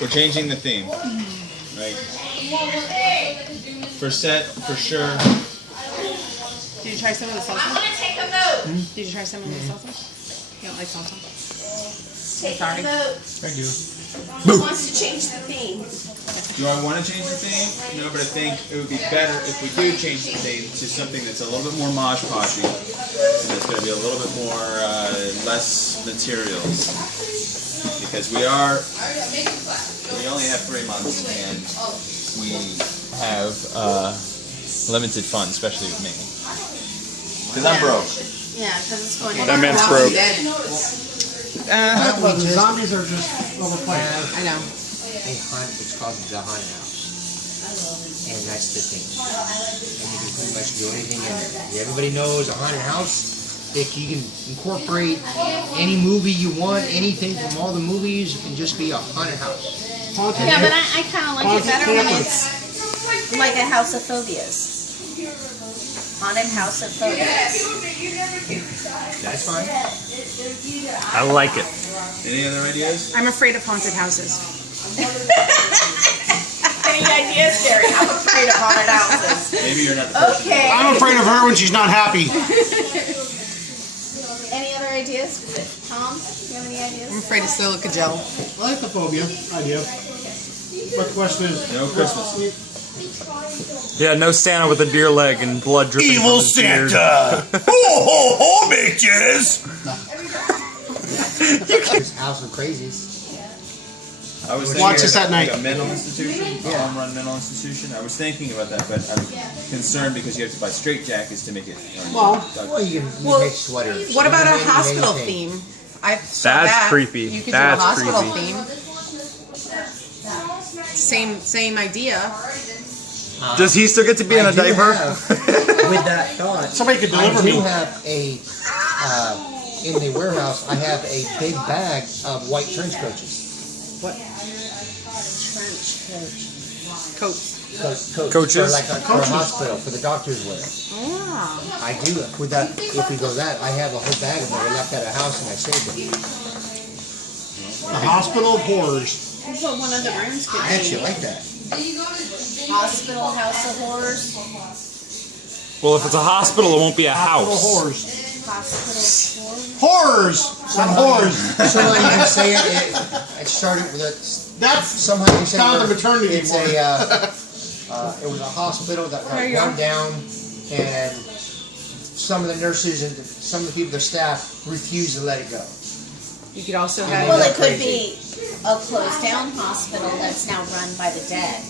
we're changing the theme, right? For set, for sure. Did you try some of the salsa? I'm gonna take a vote. Did you try some of the salsa? You don't like salsa? Take Sorry. a vote. I do. Who wants to change the theme? Do I want to change the theme? No, but I think it would be better if we do change the theme to something that's a little bit more mosh poshy. And it's going to be a little bit more, less materials. Because we only have 3 months and we have limited funds, especially with me. Because I'm broke. Yeah, because it's going That man's broke. Well, the zombies are just overplayed. I know. They hunt, it's called the haunted house. And that's the thing. And you can pretty much do anything in there. Everybody knows a haunted house. If you can incorporate any movie you want, anything from all the movies, it can just be a haunted house. Yeah, but I kind of like it better when it's like a house of phobias. Haunted house of phobias. That's fine. I like it. Any other ideas? I'm afraid of haunted houses. Any ideas, Gary? I'm afraid of haunted houses. Maybe you're not the person. Okay. I'm afraid of her when she's not happy. Any other ideas? Tom, you have any I'm ideas? afraid of silica gel. I like the phobia idea. But the question is, No Christmas. Yeah, no Santa with a deer leg and blood dripping from his beard. Ho ho ho, bitches! This House of Crazies. I was Watch thinking this at like night. a mental institution, a home-run mental institution. I was thinking about that, but I'm concerned because you have to buy straitjackets to make it. well, Well, you can Well, make sweaters. What about a Anything, hospital anything. theme? I saw That's that. creepy. You could That's do a hospital creepy. theme. Same idea. Does he still get to be in a I do diaper? have, with that thought, somebody could deliver I do me. have a, in the warehouse, I have a big bag of white trench coats. Trench coat. Coats. Coats. Coaches? For like for a hospital, for the doctors wear. Oh. I do, with that, if we go that, I have a whole bag of them. I left at a house and I saved them. The hospital of horrors. That's what one of the rooms could I be. actually like that. Hospital, house of horrors. Well, if it's a hospital, it won't be a Hospital house. horrors. Hospital horrors. Horrors! Some horrors. Somehow you can say it started with a, That's somehow you say not the where maternity it's ward. it was a hospital that got There you run go. down, and some of the nurses and some of the people, the staff, refused to let it go. You could also have. Well, it could be a closed down hospital that's now run by the dead.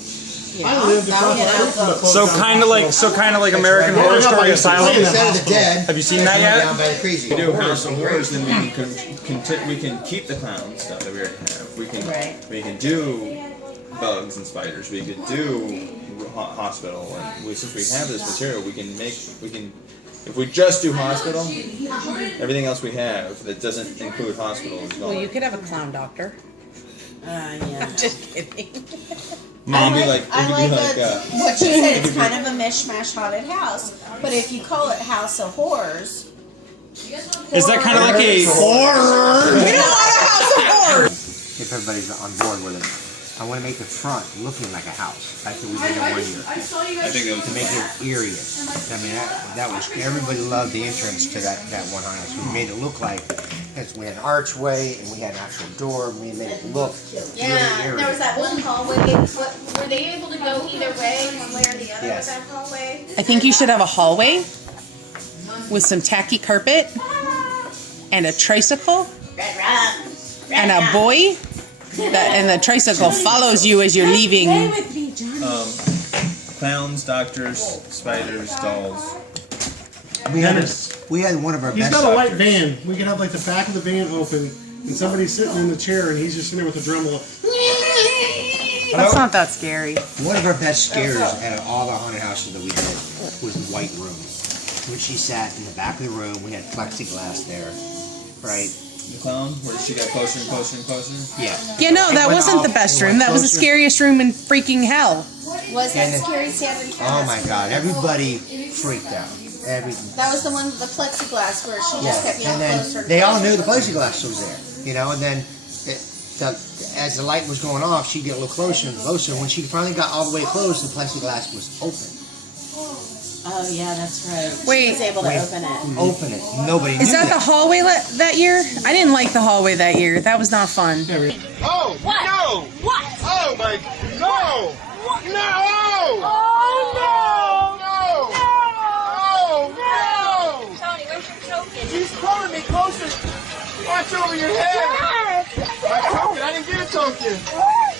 I lived across the you know, street from the So closed-down kind of like, hospital. American right. Horror Yeah, Story yeah, Asylum. yeah. Instead of the dead, Have you seen that it's yet? Down by the crazy. If we do House of Horrors, then we can keep the clown stuff that we already have. We can we can do bugs and spiders. We could do hospital, and since we have this material, we can. If we just do hospital, everything else we have that doesn't include hospital is gone. Well, you could have a clown doctor. Yeah. Just kidding. It'd be like, what she said, it's kind of a mishmash haunted house. But if you call it House of Horrors, Is that kind of like a Horror! We don't want a house of horrors. If everybody's on board with it, I want to make the front looking like a house, like we did in 1 year. I think that To make it eerie. I mean, that was, everybody loved the entrance to that one house. We made it look like, we had an archway and we had an actual door. We made it look yeah, really eerie. there was that one hallway. Were they able to go either way, one way or the other Yes. with that hallway? I think you should have a hallway with some tacky carpet and a tricycle Red rum. and a boy. And the tricycle follows you as you're leaving. with me, Johnny. clowns, doctors, spiders, dolls. We had one of our He's best got a white doctors. van. We could have like the back of the van open, and somebody's sitting in the chair, and he's just sitting there with a dremel. That's not that scary. One of our best scares out of all the haunted houses that we did was the White Room. When she sat in the back of the room, we had plexiglass there, right? The clown, where she got closer and closer and closer. Yeah. Yeah, no, that It went wasn't the off, best it went room. That was the closer. scariest room in freaking hell. Was that And- scary standing? Oh my God! Everybody freaked out. That was the one with the plexiglass where she just kept Yeah. getting And closer. then they all knew the plexiglass was there, you know. And then as the light was going off, she'd get a little closer and closer. When she finally got all the way close, the plexiglass was open. Oh yeah, that's right. Wait. She was able to open it. Open it. Nobody knew Is that the hallway that year? I didn't like the hallway that year. That was not fun. Oh, What? no! What? Oh, my... No! No! Oh No! No! Tony, where's your token? She's pulling me closer. Watch over your head. My token. I didn't get a token.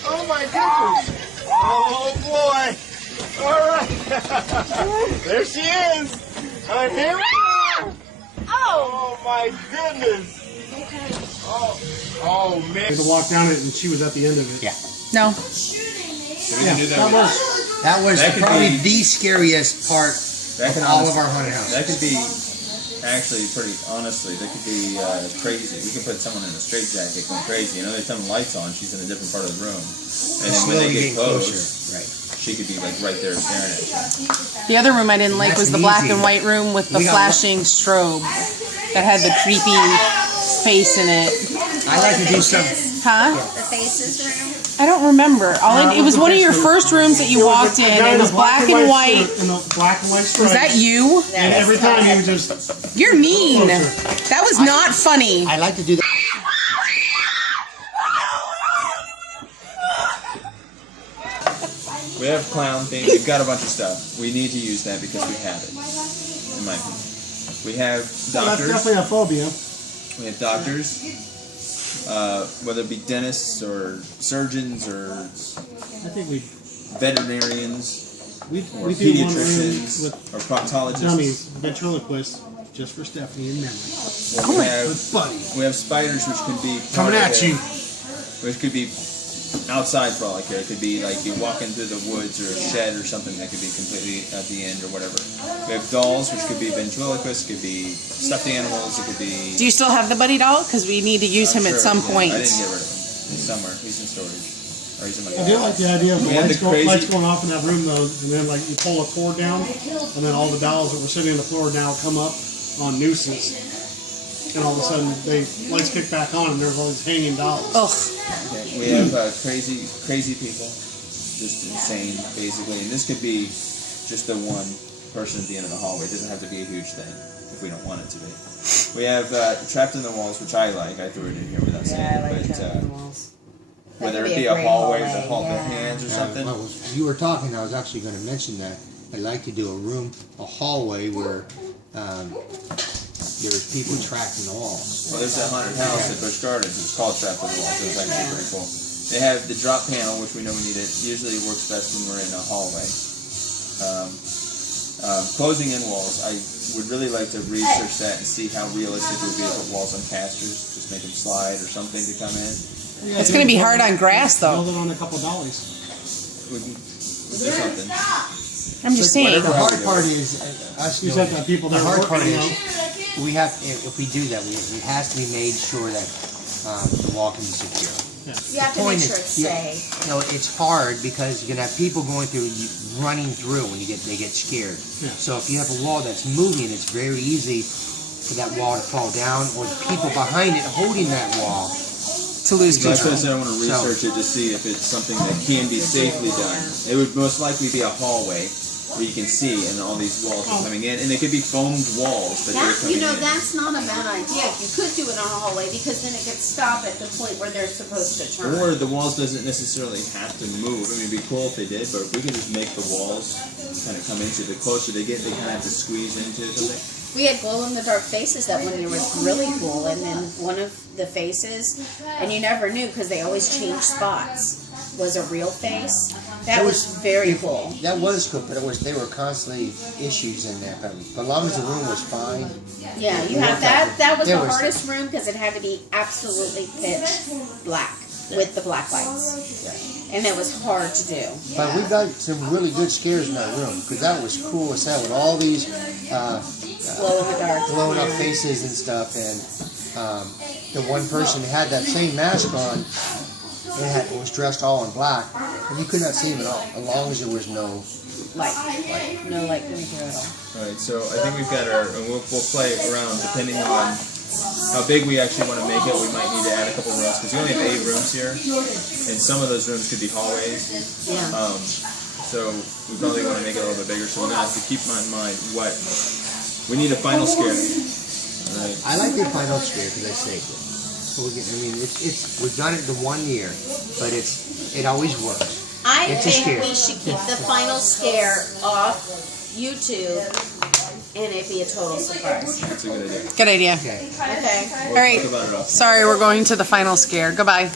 Oh, my goodness. Oh, boy. All right. There she is. I'm here. Oh, my goodness. Oh, man. I had to walk down it, and she was at the end of it. Yeah. No. So we can do that. That was That could probably be- the scariest part That of can all honest- of our haunted houses. That could be actually pretty honestly. That could be crazy. We could put someone in a straitjacket going crazy. You know, they turn the lights on. She's in a different part of the room, and then when they Slowly get getting close, Right. she could be like right there staring at you. The other room I didn't like That's was the black easy. and white room with the We got flashing strobe that had the creepy face in it. I like to do some. Huh? The faces room. I don't remember. It was one of your first rooms that you walked in. It was black and white. And the black and white Was stripes. that you? And every time he would just You're mean. That was not funny. I like to do that. We have clown theme. We've got a bunch of stuff. We need to use that because we have it. In my opinion, we have well, that's doctors. definitely a phobia. We have doctors, whether it be dentists or surgeons or I think we veterinarians we or do one room pediatricians with or proctologists. dummies, ventriloquists, just for Stephanie and memory. Well, Buddy, we have spiders, which can be coming part of at it, you. which could be outside for all I care. It could be like you walking through the woods or a shed or something that could be completely at the end or whatever. We have dolls, which could be ventriloquists, could be stuffed animals, it could be. Do you still have the buddy doll? Because we need to use him I'm at sure some we do. point. I didn't get rid of him. He's somewhere. He's in storage. Or he's in my I do like the idea of the We had lights, the crazy- lights going off in that room though, and then like you pull a cord down, and then all the dolls that were sitting on the floor now come up on nooses, and all of a sudden they lights kick back on, and there's all these hanging dolls. Ugh. Okay, we have crazy people, just insane, basically. And this could be just the one person at the end of the hallway. It doesn't have to be a huge thing if we don't want it to be. We have trapped in the walls, which I like. I threw it in here without saying it, but whether it be a hallway with the hands or something. Well, you were talking. I was actually going to mention that. I'd like to do a hallway where there's people trapped in the walls. Well, there's that haunted house at Busch Gardens. It's called Trapped in the Walls. It was actually pretty cool. They have the drop panel, which we know we need it. Usually it works best when we're in a hallway. Closing in walls, I would really like to research that and see how realistic it would be to put walls on casters. Just make them slide or something to come in. Yeah, It's going to be hard on grass, though. Build it on a couple dollies. We can do something. I'm just saying. The hard part is us You doing said it. that people The that hard work, part you is know. we have if we do that, it has to be made sure that the wall can be secure. You have to make sure it's safe. You know, it's hard because you're gonna have people going through, running through when they get scared. Yeah. So if you have a wall that's moving, it's very easy for that wall to fall down, or the people behind it holding that wall. To lose Like I control. said, I want to research it to see if it's something that can be safely done. It would most likely be a hallway where you can see, and all these walls are coming in, and they could be foamed walls, but they're That, coming you know, in. that's not a bad idea. If you could do it on a hallway, because then it could stop at the point where they're supposed to turn. Or the walls doesn't necessarily have to move. I mean, it'd be cool if they did, but if we could just make the walls kind of come into, the closer they get, they kind of have to squeeze into something. We had glow-in-the-dark faces that one year was really cool, and then one of the faces, and you never knew because they always changed spots, was a real face. That was very cool. That was cool, but there were constantly issues in there. But as long as the room was fine. Yeah, you have that. That was There the was- hardest room because it had to be absolutely pitch black with the black lights, and it was hard to do. But we got some really good scares in that room because that was cool as hell with all these Glow-in-the-dark. blowing up faces and stuff. And the one person had that same mask on and was dressed all in black, and you could not see him at all, as long as there was no Light. No light coming through at all. Alright, so I think we've got our, and we'll play around depending on how big we actually want to make it. We might need to add a couple rooms because we only have 8 rooms here, and some of those rooms could be hallways. Yeah. So we probably want to make it a little bit bigger. So we're gonna have to keep in mind what we need a final scare. Right. I like the final scare because I saved it. So we've done it the 1 year, but it always works. I It's a think scare. we should keep the final scare off YouTube, and it'd be a total surprise. That's a good idea. Good idea. Okay. Okay. We'll All right. talk about it off. Sorry, we're going to the final scare. Goodbye.